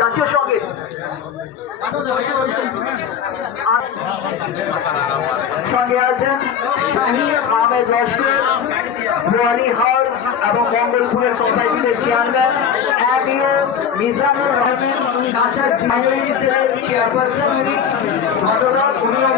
জাতীয় সংগীত সঙ্গে আছেন আহমেদ রশিদ বোয়ালি হাওর এবং মঙ্গলপুরের সোসাইটির চেয়ারম্যান এমইও মিজানুর রহমান সেলের চেয়ারপারসন, উনি ধন্যবাদ উনিও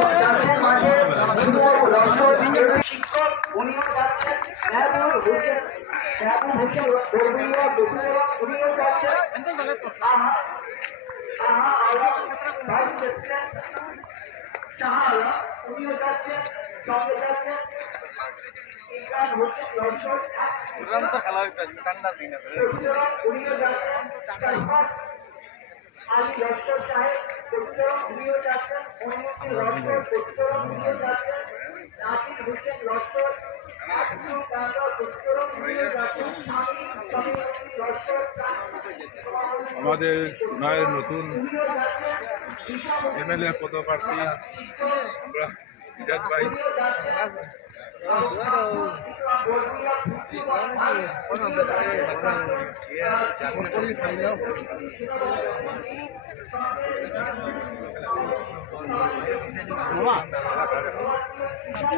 দুর্দান্ত খেলা হইতো আজকে ঠান্ডার দিন উনিও যাচ্ছেন সাইফাস আলী লস্কর সাহেব কবিতরম উনিও যাচ্ছেন অনুমতি লস্কর আমাদের নয়ের নতুন এমএলএ পদপ্রার্থী আমরা ইজাজ ভাই।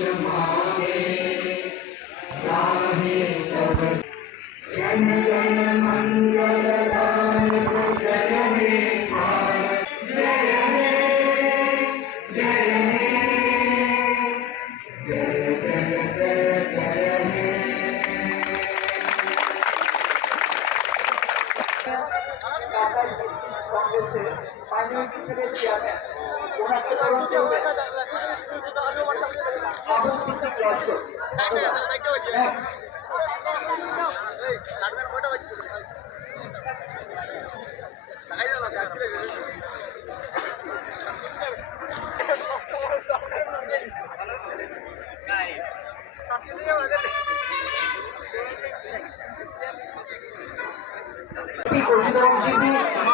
Shema. কংগ্রেসের মাইনরিটি সেলের চেয়ারম্যান ওনাকে বরণ করবেন আবুল সিদ্দিক লস্কর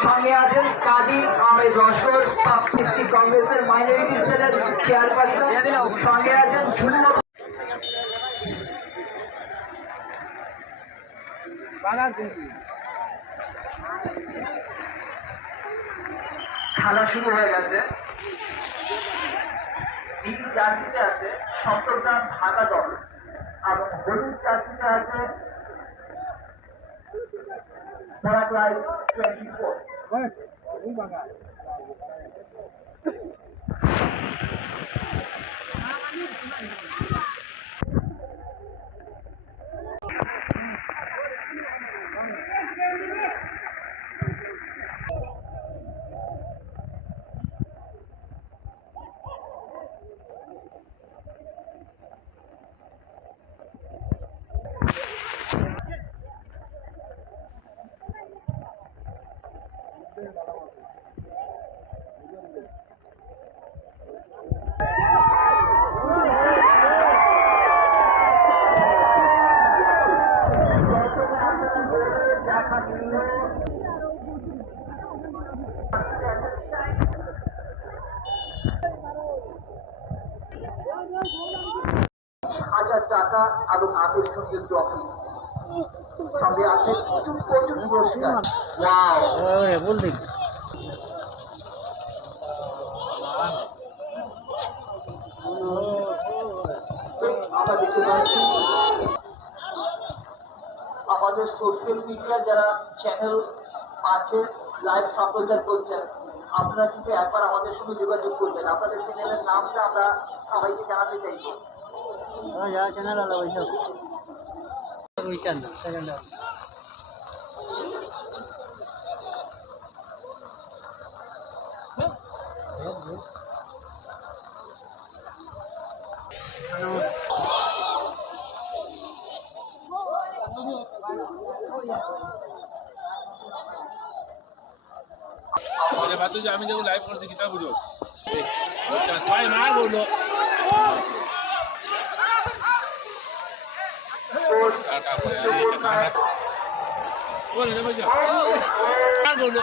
সঙ্গে আছেন কাজী আহমেদ লস্কর পাকিস্তানি কংগ্রেসের মাইনরিটি সেলের চেয়ারপারসন সঙ্গে আছেন ঝুন্না খেলা শুরু হয়ে গেছে নীল জার্সিতে আছে সপ্তগ্রাম ঢাকা দল এবং হলুদ জার্সিতে আছে Paraguay 24. Vai, devagar. হাজার টাকা এবং সঙ্গে ট্রফি। সঙ্গে আছে প্রচুর প্রচুর পুরস্কার। আমরা দেখতে পাচ্ছি সোশ্যাল মিডিয়া যারা চ্যানেল আছে লাইভ সম্প্রচার করছেন আপনারা কিন্তু একবার আমাদের সঙ্গে যোগাযোগ করবেন। আপনাদের চ্যানেলের নামটা আমরা সবাইকে জানাতে চাইব। চ্যানেল আলো ওইসব ওইটার না সেকেন্ড আরে আমি যেগুলো লাইভ করছি কিতা বুঝো? ভাই মার বলল। বল